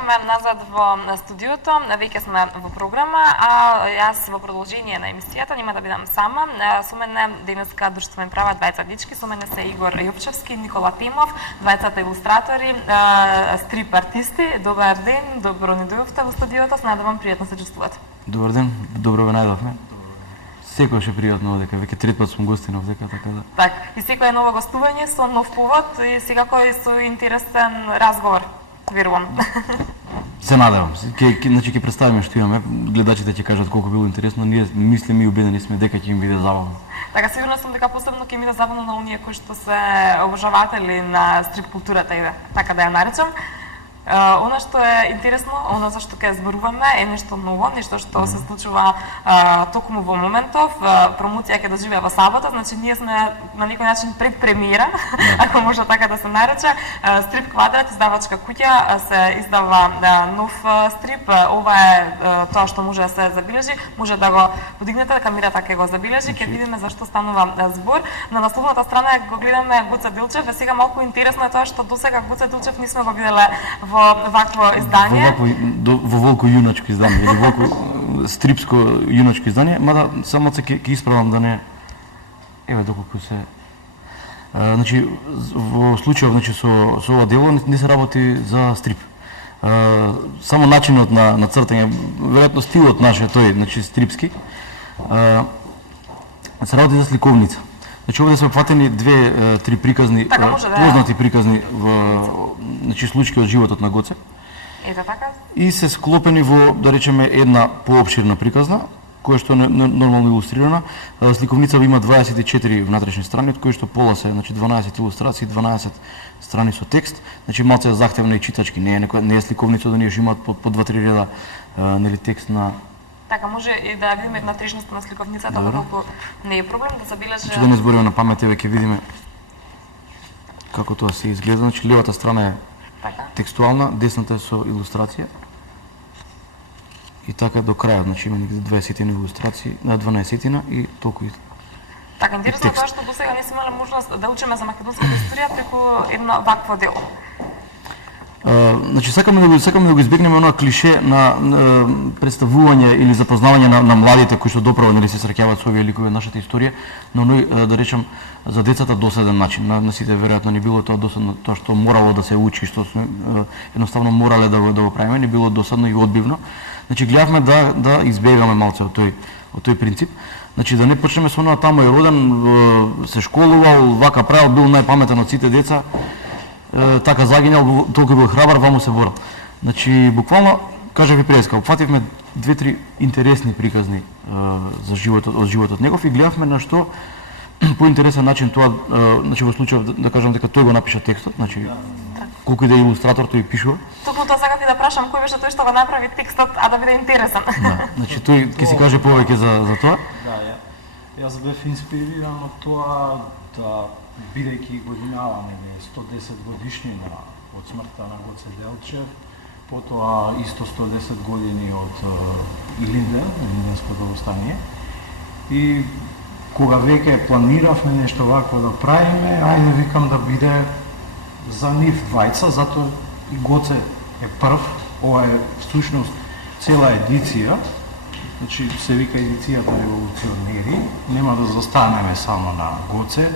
Назад во студиото, веќе сме во програма, а јас во продолжение на емисијата нема да бидам сама. Со мене денеска друштвени права двајца дечки, со мене се Игор Јовчевски, Никола Тимов, двајцата илустратори, стрип артисти. Добар ден, добро ни дојдовте во студиото, се надевам пријатно се чувствувате. Добар ден, добро ве најдовме. Секојаш е пријатно овдека, веќе трет пат сум гостин овдека, така да. Так, и секој ново гостување со нов повод и секако и со интересен разговор. Верувам. Се надевам. Значи ќе представиме што имаме. Гледачите ќе кажат колку било интересно. Ние мислиме и убедени сме дека ќе им биде забавно. Така, сигурно сум дека посебно ќе им биде забавно на оние кои што се обожаватели на стрип културата и така да ја наречам. Она што е интересно, она за што ќе зборуваме е нешто ново, нешто што се случува токму во моментов. Промоција ќе доживее во сабота, значи ние сме на некој начин пред премиера, ако може така да се нарече. Стрип Квадрат, издавачка куќа, се издава нов стрип. Ова е тоа што може да се забележи, може да го подигнете, камерата ќе го забележи, ќе видиме за што станува збор. На насловната страна го гледаме Гоце Делчев, е сега малку интересно е тоа што досега Гоце Делчев не сме го виделе во вакво издание. Во волко јуначко издание, или волко стрипско јуначко издание, мада само ќе исправам да не еве доколку се значи во случајот значи со ова дело не се работи за стрип. Само начинот на цртање, веројатно стилот наш е тој, значи стрипски. Се работи за сликовница. Значи овде се опфатени три приказни, познати приказни значи случаи од животот на Гоце. Ето така. И се склопени во, да речеме, една поопширна приказна, која што е нормално илустрирана. Сликовницава има 24 внатрешни страни, од кои што пола се, значи 12 илустрации, 12 страни со текст. Значи малце захтевна и читачки, не е сликовница да ние што имаат по 2-3 реда нели текст на. Така, може и да видиме внатрешноста на сликовницата, доколку не е проблем да забележи. Значи да не збориме на памет, еве ќе видиме како тоа се изгледа. Значи левата страна е текстуална, десната е со илустрација. И така до крајот, значи има некаде 20 илустрации, на 12 и толку и. Така, интересно тоа што досега не сме имале можност да учиме за македонската историја преку едно вакво дело. Значи сакаме да го избегнеме оноа клише на представување или запознавање на младите кои што доправо нели се среќаваат со овие ликови од нашата историја, но да речам за децата досаден начин. На сите веројатно не било тоа досадно, тоа што морало да се учи, што сме едноставно морале да го правиме, не било досадно и одбивно. Значи гледавме да избегаме малце од тој принцип. Значи да не почнеме со оноа тамо е роден, се школувал, вака правил, бил најпаметен од сите деца. Така загинал, толку бил храбар, ваму се борал. Значи, буквално, кажав и преска, опфативме 2-3 интересни приказни за животот негов и гледавме на што по интересен начин тоа, значи во случај да кажам дека тој го напиша текстот, значи колку и да е илустратор, тој пишува. Токму тоа сакав и да прашам кој беше тој што го направи текстот, а да биде интересен. Да, значи тој ќе си каже повеќе за тоа. Да, јас бев инспириран од тоа да бидејќи годинава 110 годишнина од смртта на Гоце Делчев, потоа исто 110 години од Илинденското востание. И кога веќе планиравме нешто вакво да правиме, ајде викам да биде за нив двајца, затоа и Гоце е прв, ова е всушност цела едиција, значи се вика едицијата Револуционери, нема да застанеме само на Гоце.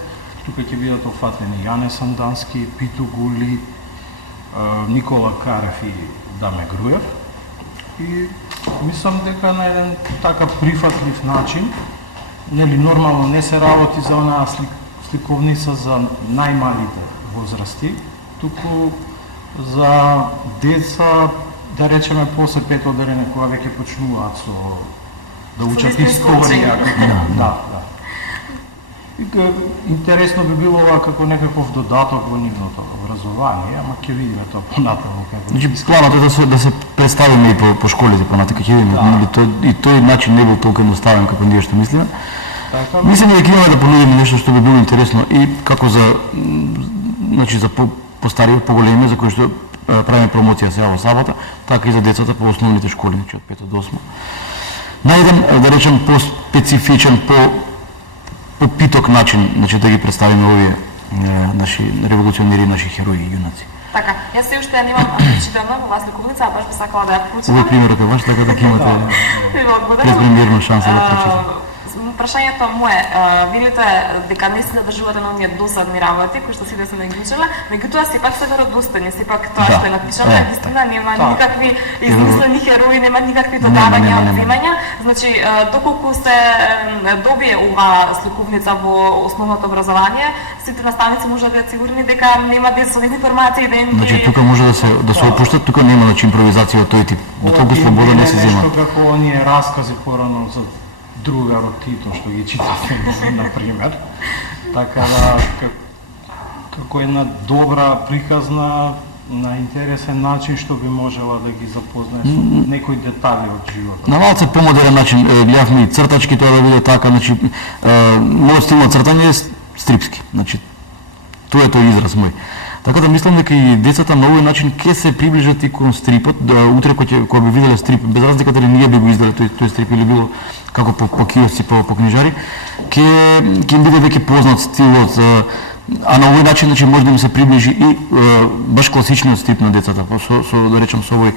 Тука ќе бидат офатени Јане Сандански, Питу Гули, Никола Карев и Даме Груев. И мислам дека на еден така прифатлив начин, нели нормално не се работи за онаа сликовница за најмалите возрасти, туку за деца, да речеме после пето одделение, кога веќе почнуваат со да учат историја. Да. Интересно би било ова како некаков додаток во нивното образование, ама ќе видиме тоа понатаму како. Значи планот е да се представиме и по школите понатаму, ќе видиме, и тој начин не бил толку едноставен како ние што мислиме. Мислам дека имаме да понудиме нешто што би било интересно и како за значи за постари, поголеми за кои што правиме промоција сега во сабота, така и за децата по основните школи, значи од 5 до 8. На еден, да речем, по-специфичен, по питок начин, значи да ги представиме овие наши револуционери, наши херои и јунаци. Така, јас се уште немам прочитана оваа сликовница, а баш би сакала да ја прочитам. Овој пример е ваш, така да ќе имате предпремиерна шанса да прочитате. Прашањето му е, видите дека не се задржувате на оние досадни работи кои што сите се нагличала, меѓутоа сепак се веродостојни, сепак тоа што е напишано е вистина, нема никакви измислени херои, нема никакви додавања, одземања. Значи, доколку се добие оваа сликовница во основното образование, сите наставници може да бидат сигурни дека нема дезинформации, да им Значи тука може да се опуштат, тука нема импровизација од тој тип. До толку слобода не се зема. Нешто како оние раскази порано за другарот Тито што ги читате, на пример. Така да како една добра приказна на интересен начин што би можела да ги запознае со некои детали од животот. На малце помодерен начин гледавме и цртачки, тоа да биде така, значи мојот стил на цртање е стрипски. Значи тоа е тој израз мој. Така да мислам дека и децата на овој начин ќе се приближат и кон стрипот, утре кога би виделе стрип, без разлика дали ние би го издале тој стрип или било како по киосци, по книжари, ќе им биде веќе познат стилот, а на овој начин значи може да им се приближи и баш класичниот стрип на децата, со да речем со овој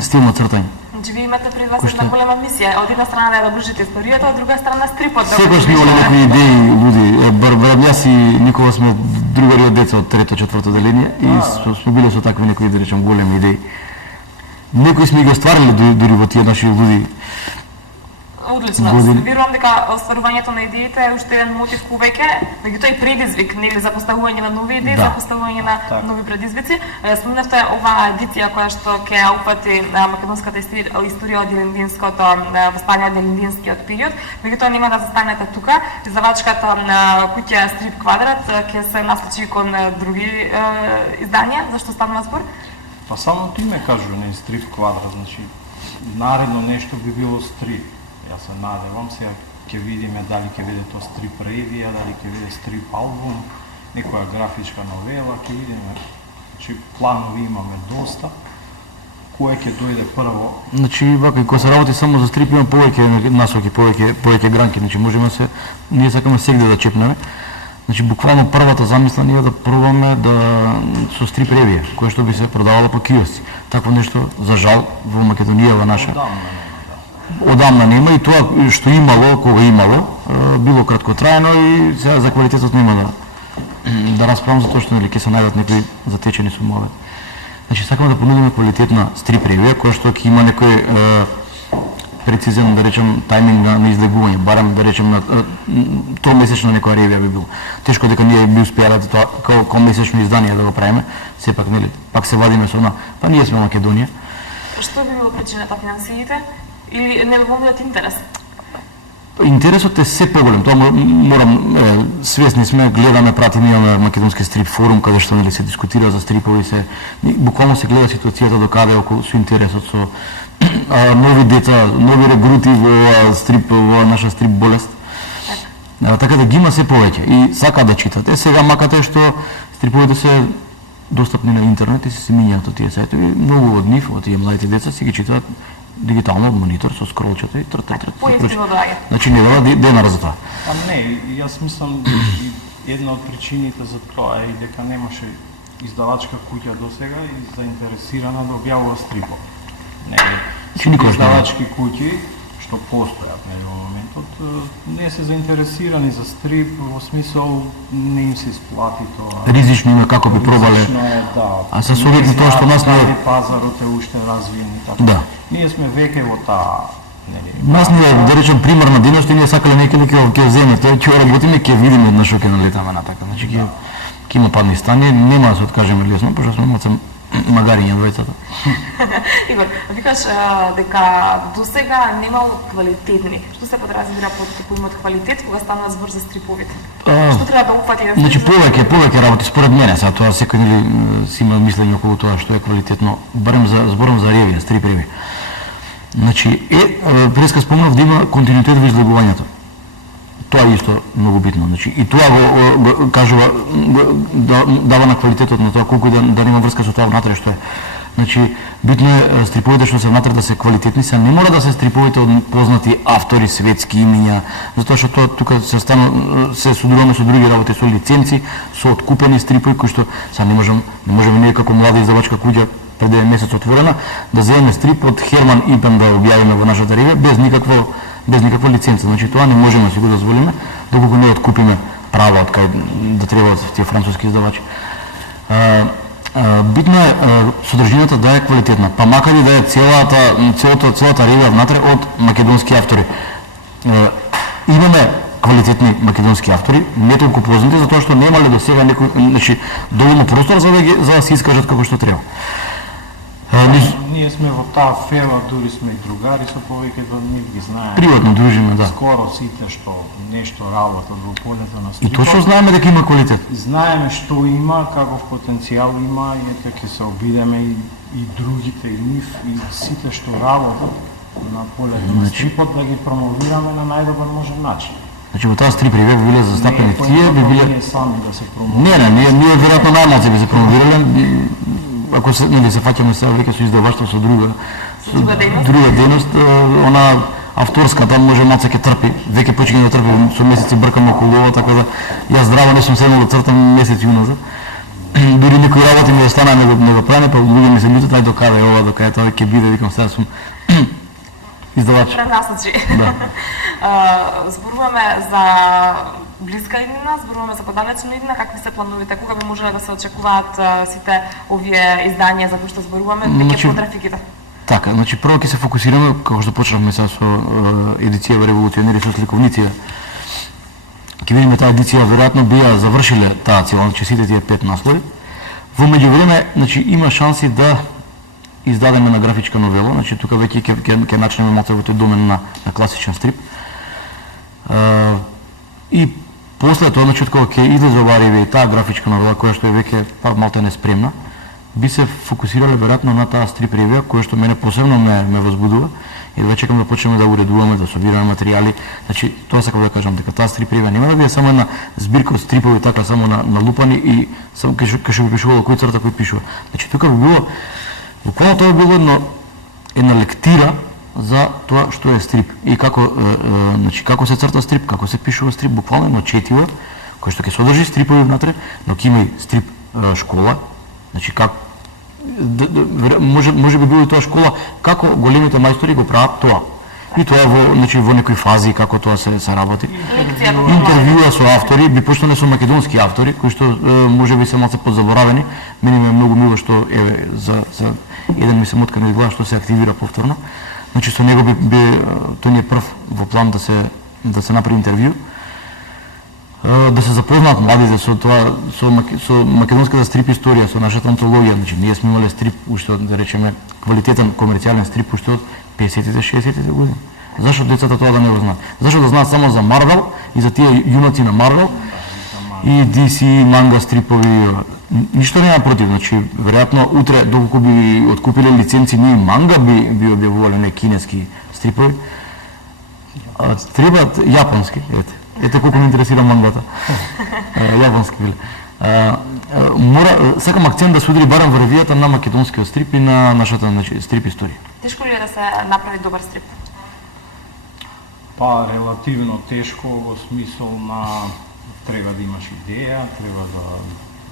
стил на цртање. Значи вие имате пред вас една голема мисија, од една страна да доближите историјата, од друга страна стрипот да секогаш сме имали некои идеи, луди. Барем јас и Никола сме другари од деца од трето, четврто деление и сме биле со такви некои, да речем, големи идеи. Некои сме ги остварили дури во тие наши луди. Одлично. Верувам дека остварувањето на идеите е уште еден мотив повеќе, меѓутоа и предизвик, нели, за поставување на нови идеи, за поставување на нови предизвици. Спомнавте оваа едиција која што ќе опфати македонската историја од Илиндинското востание од Илиндинскиот период, меѓутоа нема да застанете тука. Издавачката на куќа Стрип Квадрат ќе се наслучи кон други изданија, зашто станува збор? Па само ти ме кажу, не Стрип Квадрат, значи наредно нешто би било стрип. Јас се надевам, сега ќе видиме дали ќе биде тоа стрип ревија, дали ќе биде стрип албум, некоја графичка новела, ќе видиме. Значи планови имаме доста. Кој ќе дојде прво? Значи вака и кога се работи само за стрип има повеќе насоки, повеќе гранки, значи можеме се ние сакаме сегде да чепнеме. Значи буквално првата замисла ние да пробаме да со стрип ревија, која што би се продавало по киосци. Такво нешто за жал во Македонија во наша одамна нема и тоа што имало, кога имало, било краткотрајно и сега за квалитетот нема да расправам, затоа што нели ќе се најдат некои затечени сумове. Значи сакаме да понудиме квалитетна стрип ревија која што ќе има некој прецизен, да речем, тајминг на излегување, барем да речем на тромесечна некоја ревија би било. Тешко дека ние би успеале да тоа како месечно издание да го правиме, сепак нели, пак се вадиме со она, па ние сме Македонија. Што би било причината, финансиите? Или не воведат интерес? Интересот е се поголем. Тоа морам, свесни сме, гледаме, пратиме, имаме македонски стрип форум каде што нели се дискутира за стрипови, се буквално се гледа ситуацијата до каде околу со интересот со нови деца, нови регрути во стрип, во наша стрип болест. Така да ги има се повеќе и сака да читат. Сега маката е што стриповите се достапни на интернет и се минјаат од тие сајтови, многу од нив, од тие младите деца си ги читаат дигитално од монитор со скролчета и трт. Поевтино доаѓа. Значи не дава денар за тоа. Не, јас мислам една од причините за тоа е и дека немаше издавачка куќа досега и заинтересирана да објавува стрипов. Не, издавачки куќи што постојат во моментот не се заинтересирани за стрип во смисол не им се исплати тоа. Ризично има како би пробале. А со оглед тоа што нас не пазарот е уште развиен и така. Да. Ние сме веќе во таа, нели. Нас не е, да речем, пример на дејност и ние сакале некој ќе земе, тоа ќе работиме, ќе видиме еднаш што ќе налетаме на така. Значи ќе има падни стане, нема да се откажеме лесно, пошто сме мацам магариња двајцата. Игор, викаш дека досега немало квалитетни. Што се подразбира под поимот квалитет кога станува збор за стриповите? Што треба да упати да се? Значи повеќе работи според мене, сега тоа секој нели си има мислење околу тоа што е квалитетно, барем зборам за ревија, стрип ревија. Значи преска спомнав да има континуитет во излегувањето. Тоа е исто многу битно. Значи и тоа го кажува дава на квалитетот на тоа колку да нема врска со тоа внатре што е. Значи, битно е стриповите што се внатре да се квалитетни, се не мора да се стриповите од познати автори, светски имиња, затоа што тука се содруваме со други работи, со лиценци, со откупени стрипови кои што сега не можеме ние како млада издавачка куќа пред еден месец отворена да земеме стрип од Херман Ипен да објавиме во нашата ревија без никаква лиценца. Значи тоа не можеме да си го дозволиме доколку не откупиме права од кај да требаат тие француски издавачи. Битно е содржината да е квалитетна, па макар и да е целата ревија внатре од македонски автори. Имаме квалитетни македонски автори, не толку познати, затоа што немале до сега некој, доволно простор за да се искажат како што треба. Ние сме во таа фела, дури сме другари со повеќето од нив, ги знаеме. Приватно дружиме, да. Скоро сите што нешто работат во полето на И стрипот. точно знаеме дека има квалитет. Знаеме што има, каков потенцијал има и ете ќе се обидеме и другите и нив и сите што работат на полето на стрипот да ги промовираме на најдобар можен начин. Значи во таа стрип ревија би биле застапени тие, би биле ние сами да се промовираме. ние веројатно најмалку би се промовирале, ако се се фаќаме сега веќе со издаваштво со друга дејност, она авторската може малце ќе трпи, веќе почине да трпи, со месеци бркам околу ова, така да јас здраво не сум седнал да цртам месеци уназад. Дури некои работи ми останаа не го правеме, па луѓе ми се љутат, ај докаде е ова, докаде тоа ќе биде, викам сега сум издавач. Пренасочи. Да. Зборуваме за блиска иднина, зборуваме за подалечна иднина, какви се плановите, кога би можеле да се очекуваат сите овие издања за кои што зборуваме, веќе по трафиките? Така, значи прво ќе се фокусираме, како што почнавме сега со едицијава револуционери со сликовници. Ќе видиме таа едиција веројатно би ја завршиле таа цела, значи сите тие 5 наслови. Во меѓувреме, значи има шанси да издадеме на графичка новела, значи тука веќе ќе начнеме малку во тој домен на класичен стрип. И после тоа, значи кога ќе излезе оваа ревија и таа графичка новела која што е веќе малку неспремна, би се фокусирале веројатно на таа стрип ревија која што мене посебно ме возбудува и веќе чекам да почнеме да уредуваме, да собираме материјали. Значи тоа сакам да кажам дека таа стрип ревија нема да биде само една збирка од стрипови така само на лупани и само кај што би пишувало кој црта кој пишува. Значи тука би било буквално тоа би било една лектира за тоа што е стрип и како се црта стрип, како се пишува стрип, буквално едно четиво кој што ќе содржи стрипови внатре, но ќе има и стрип школа. Значи може би било и тоа школа како големите мајстори го прават тоа. И тоа во некои фази како тоа се работи. Интервјуа со автори, би почнале со македонски автори кои што може би се малце подзаборавени. Мене ми е многу мило што еве за еден ми се мутка на глава што се активира повторно. Значи со него тој ни е прв во план да се направи интервју, да се запознаат младите со тоа, со македонската стрип историја, со нашата антологија. Значи ние сме имале стрип уште од, да речеме, квалитетен комерцијален стрип уште од 50-тите, 60-тите години. Зашто децата тоа да не го знаат? Зашто да знаат само за Марвел и за тие јунаци на Марвел и DC манга стрипови? Ништо нема против, значи веројатно утре доколку би откупиле лиценци ние манга би објавувале не кинески стрипови. Требаат јапонски, ете колку ме интересира мангата. Јапонски биле. Сакам акцент да се удри барем во ревијата на македонскиот стрип и на нашата стрип историја. Тешко ли е да се направи добар стрип? Па релативно тешко во смисол на треба да имаш идеја, треба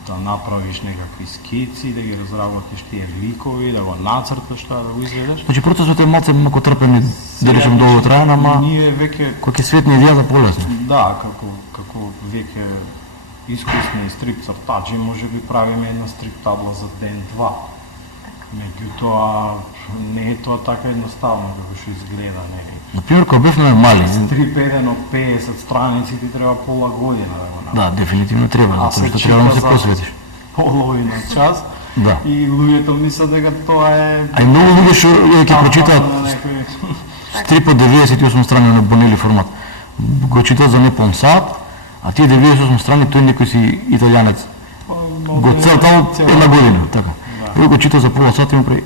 да направиш некакви скици, да ги разработиш тие ликови, да го нацрташ тоа, да го изведеш. Значи процесот е малце мако трпен, да речем долго траен, ама ние веќе кој ќе светне идејата полесно. Да, како веќе искусни стрип цртачи, може би правиме една стрип табла за ден-два. Меѓутоа не е тоа така едноставно како што изгледа, не. Например, кога бевме мали, стрип еден од 50 страници ти треба пола година да го направиш. Да, дефинитивно треба, затоа што треба да се посветиш. Половина час. Да. И луѓето мислат дека тоа е. А и многу луѓе што ќе прочитаат стрип од 98 страни на Бонели формат. Го читаат за непон сат, а тие 98 страни тој некој си италијанец го цртал една година, така. Тој го чита за пола сат и му прави.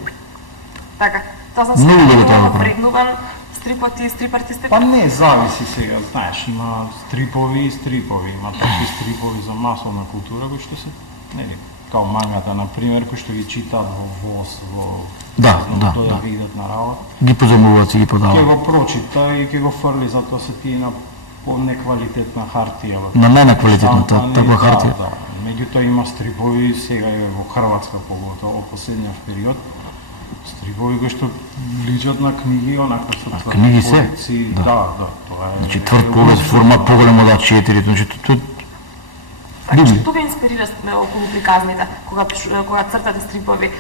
Така. Тоа значи дека пригнуван стрипот и стрип артистите? Па не, зависи сега, знаеш, има стрипови и стрипови, има такви стрипови за масовна култура кои што се, нели, као мангата, на пример, кои што ги читаат во ВОС, во Да, да, тоа да. ги идат на работа. Ги позајмуваат си ги Ќе подаваат. го прочита и ќе го фрли, затоа се тие на по неквалитетна хартија. На најнеквалитетна Штампани, таква хартија. Да, да. Меѓутоа има стрипови, сега е во Хрватска поготово, во последниот период, стрипови кои што личат на книги, онака со тврди книги се? полици. Да. Да, тоа е. Значи тврд повес, формат поголем од А4, значи тоа Така што Биби. тука инспирира околу приказните, кога цртате стрипови.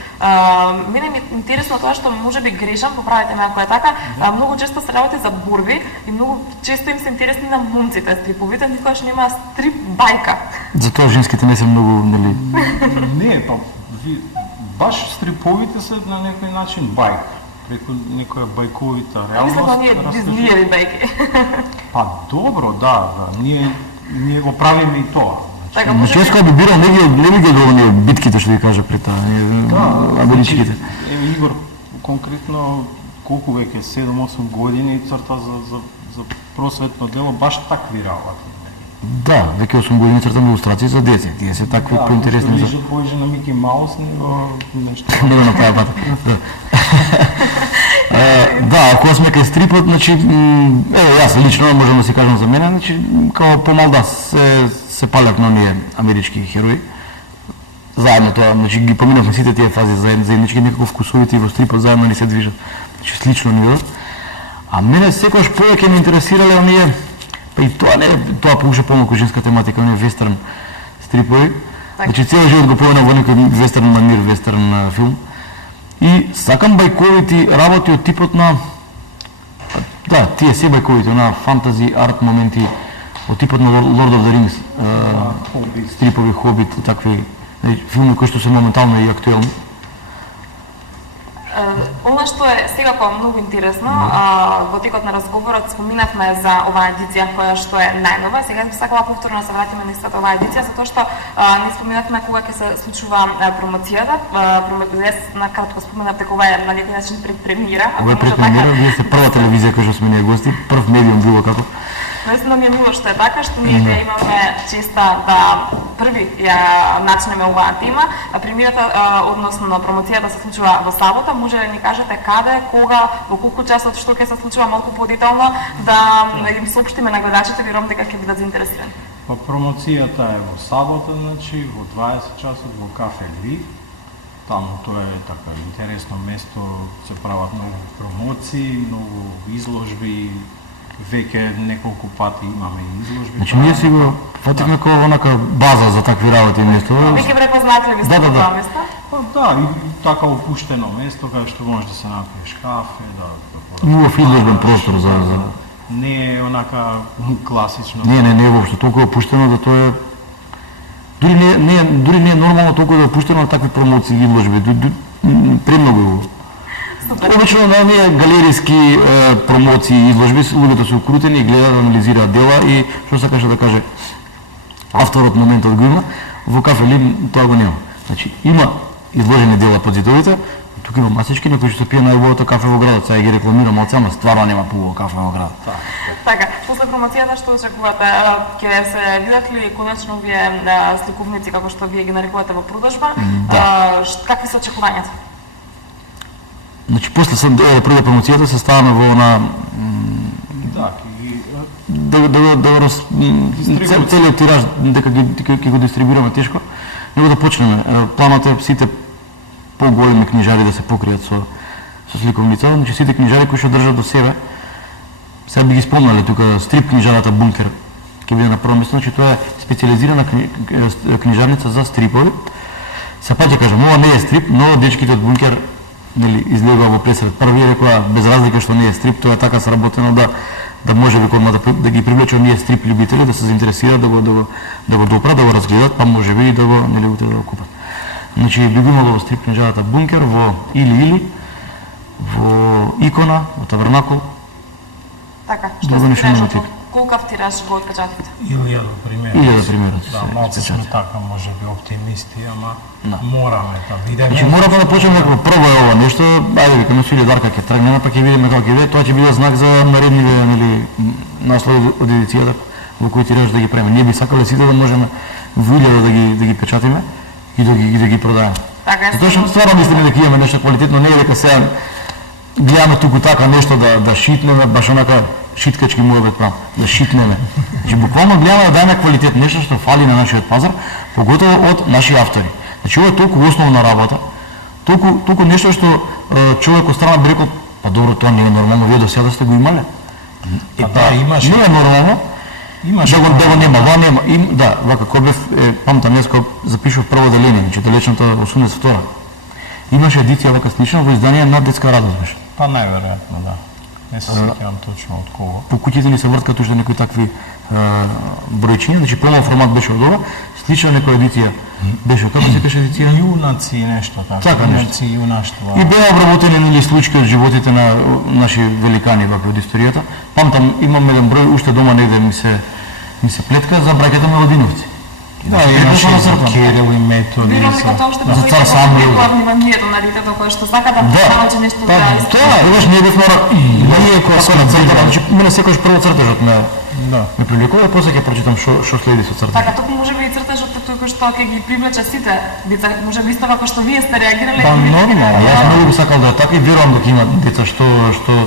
Мене ми е интересно тоа што можеби грешам, поправете ме ако е така, многу често се работи за борби и многу често им се интересни на момците стриповите, никогаш нема стрип бајка. Затоа женските не се многу, нели, Не, па баш стриповите се на некој начин бајк, преку некоја бајковита реалност. Мислам оние растеше. Диснееви бајки. Па добро, да, ние го правиме и тоа. Така но може често би бирал не би ги доволни битките што ви кажа пред таа, америчките. Еве Игор конкретно колку веќе 7-8 години црта за просветно дело баш такви работи. Да, веќе 8 години цртам илустрации за деца. Тие се такви поинтересни за Лижат повеќе на Мики Маус него нешто. не го направи пат. Да. Да, ако сме кај стрипот, значи јас лично можам да си кажам за мене, значи као помал да се палев на оние амерички херои. Заедно тоа, значи ги поминавме сите тие фази заеднички, некако вкусовите и во стрипот заедно ни се движат. Значи слично ни бидат. А мене секогаш повеќе ме интересирале оние, па и тоа не, тоа поуше помалку женска тематика, оние вестерн стрипови. Значи цел живот го проведам во некој вестерн манир, вестерн филм. И сакам бајковити работи од типот на да, тие се бајковите, на фантази, арт моменти од типот на Lord of the Rings, стрипови, Хобит, такви филми кои што се моментално и актуелни. Она што е секако многу интересно, во текот на разговорот споминавме за оваа едиција која што е најнова. Сега би сакала повторно да се вратиме на истата оваа едиција, затоа што не споминавме кога ќе се случува промоцијата. Јас на кратко споменав дека ова е на некој начин предпремиера. Ова е предпремиера, вие сте прва телевизија која што сме ние гости, прв медиум било како. Наистина ми е мило што е така, што ние да имаме честа да први ја начнеме оваа тема. Премиерата, односно промоцијата се случува во сабота. Може ли ни кажете каде, кога, во колку часот, што ќе се случува малку подетално, да им соопштиме на гледачите, верувам дека ќе бидат заинтересирани. Па промоцијата е во сабота, значи во 20 часот во кафе Львив. Таму тоа е така интересно место, се прават многу промоции, многу изложби. Веќе неколку пати имаме изложби. Значи ние си го фативме како онака база за такви работи место. Веќе препознатливи сте Да, во да, да. тоа место? Па да, и така опуштено место каде што можеш да се напиеш кафе, да Убав изложбен простор за не е онака класично. Не е воопшто толку опуштено да тоа е дури не е нормално толку да е опуштено на такви промоции и изложби. Премногу е убаво. Обично на оние галериски промоции и изложби луѓето се укрутени и гледаат, анализираат дела и што сакаше да каже авторот моментот го има, во кафе Лим тоа го нема. Значи има изложени дела под зидовите, тука има масички на кои што се пие најубавото кафе во градот. Сега ги рекламирам малце, ама стварно нема поубаво кафе во градот. Така, после промоцијата што очекувате? Ќе се видат ли конечно вие сликовници како што вие ги нарекувате во продажба? Какви се очекувањата? Значи после се прва промоцијата се ставаме во она Да, целиот тираж дека ќе го дистрибуираме тешко, него да почнеме. Планот е сите поголеми книжари да се покријат со сликовница, значи сите книжари кои што држат до себе. Сега би ги спомнале тука стрип книжарата Бункер ќе биде на прво место, значи тоа е специјализирана книжарница за стрипови. Се пак ќе кажам, ова не е стрип, но дечките од Бункер нели излегува во пресред. Први рекоа без разлика што не е стрип, тоа е така сработено да може да ги привлече оние стрип љубители да се заинтересираат да го допрат, да го разгледат, па можеби и да го нели да го купат. Значи љубимото во стрип книжарата Бункер, во Или, во Икона, во Табернакол. Така, Друго што ништо се нема тираж, тип. колкав тираж го отпечатите? Илјада пример. Илјада примерот. Да, малку сме така можеби оптимисти, ама Да. мораме да видиме. Значи мораме да почнеме како прво е ова нешто, ајде вика носили дарка ќе тргнеме, па ќе видиме како ќе биде, тоа ќе биде знак за наредниве нели наслови од едицијата во кои тираж да ги правиме. Ние би сакале сите да можеме во илјада да ги печатиме и да ги продајаме. Така е. Затоа што стварно мислиме дека имаме нешто квалитетно, не е дека сега гледаме туку така нешто да шитнеме, баш онака шиткачки муабет прав, да шитнеме. Значи буквално гледаме да дајме квалитет, нешто што фали на нашиот пазар, поготово од наши автори. Значи ова е толку основна работа, толку нешто што човек од страна би рекол, па добро, тоа не е нормално, вие до сега сте го имале. имаше. Не е нормално. Имаше. Да го нема, ова нема. Да, вака Кобев, памтам јас кога запишував прво деление, значи далечната 82-а. Имаше едиција вака слична во издание на Детска радост беше. Па најверојатно, да. Не се сеќавам точно од кого. По куќите ни се врткат уште некои такви бројчиња, значи помал формат беше од ова, слична некоја едиција беше, како се каже едиција? Јунаци и нешто така. Така нешто. Јунаци и јунаштво. И беа обработени нели случаи од животите на наши великани вака од историјата. Памтам, имам еден број уште дома негде ми се плетка за браќата Мелодиновци. Да, имаше и за Кирил и Методи. Верувам дека тоа уште за цар Самуил. вниманието на детето кое што сака да научи нешто Па, да тоа, тогаш ние бевме ние кои сме на цртата, значи мене секогаш прво цртежот ме привлекува, после ќе прочитам што следи со цртежот. Така, токму можеби и цртежот е тој кој што ќе ги привлече сите деца, можеби исто како што вие сте реагирале. Па нормално, Јас многу би сакал да е така и верувам дека има деца што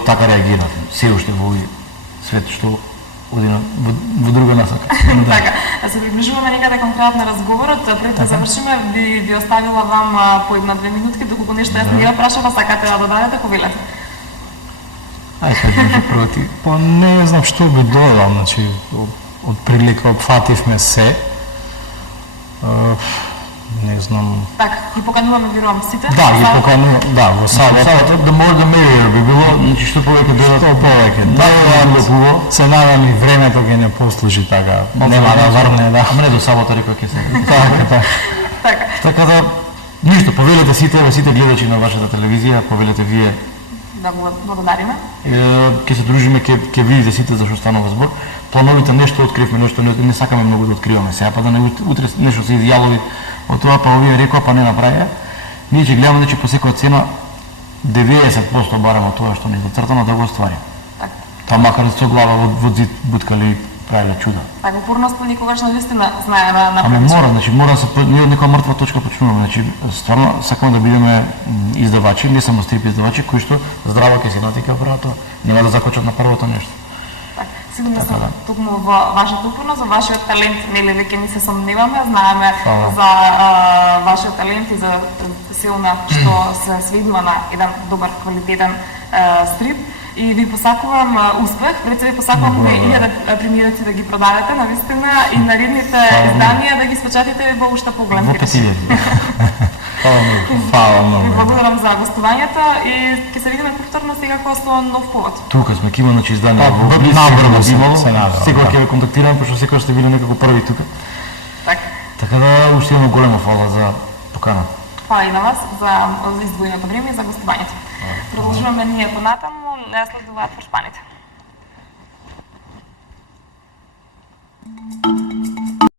така реагираат. Се уште во овој свет што оди во друга насока. Така, да се приближуваме некаде кон крајот на разговорот, пред да завршиме би оставила вам по 1-2 минутки доколку нешто јас не ги прашава, сакате да додадете, повелете. Ајде кажи прво ти. Па не знам што би додал, значи од прилика опфативме се. Не знам. Така, ги покануваме, верувам, сите. Да, ги поканувам, да, во Саветот, саветот. the more the merrier би било, значи што повеќе додат, Што повеќе. Да, хубаво. Се надам и времето ќе не послужи така. Нема да врне, да. Ама не до сабота рекоа ќе се. Така. Така. Така да ништо, повелете сите гледачи на вашата телевизија, повелете вие Да го благодариме. ќе се дружиме, ќе видите сите за што станува збор. Плановите нешто откривме, нешто не сакаме многу да откриваме сега, па да не утре нешто се изјавови од тоа, па овие рекоа, па не направија. Ние ќе гледаме значи по секоја цена 90% барем од тоа што ни зацртано да го остварим. Така. Па макар со глава во зид буткали правиле чуда. Така, упорноста никогаш на вистина знае да Аме направи. значи мора да се ние од некоја мртва точка почнуваме, значи стварно сакаме да бидеме издавачи, не само стрип издавачи кои што здраво ќе седнат и ќе прават тоа, нема да закочат на првото нешто. Така, сигурно сум токму во вашата упорност, за вашиот талент, нели веќе ни се сомневаме, знаеме за вашиот талент и за силна што се сведува на еден добар квалитетен стрип. И ви посакувам успех, пред се ви посакувам и да премиераци да ги продадете на вистина и наредните изданија да ги спечатите во уште поголем тираж. Фала многу. Благодарам за гостувањето и ќе се видиме повторно секако со нов повод. Тука сме, ќе има значи издание во набрзо се Бимало. надевам, Секој да. ќе ве контактираме, пошто секој сте били некако први тука. Така. Така да уште имаме голема фала за поканата. Фала и на вас за издвоеното време и за гостувањето. Продолжуваме ние понатаму, следуваат Фршпаните.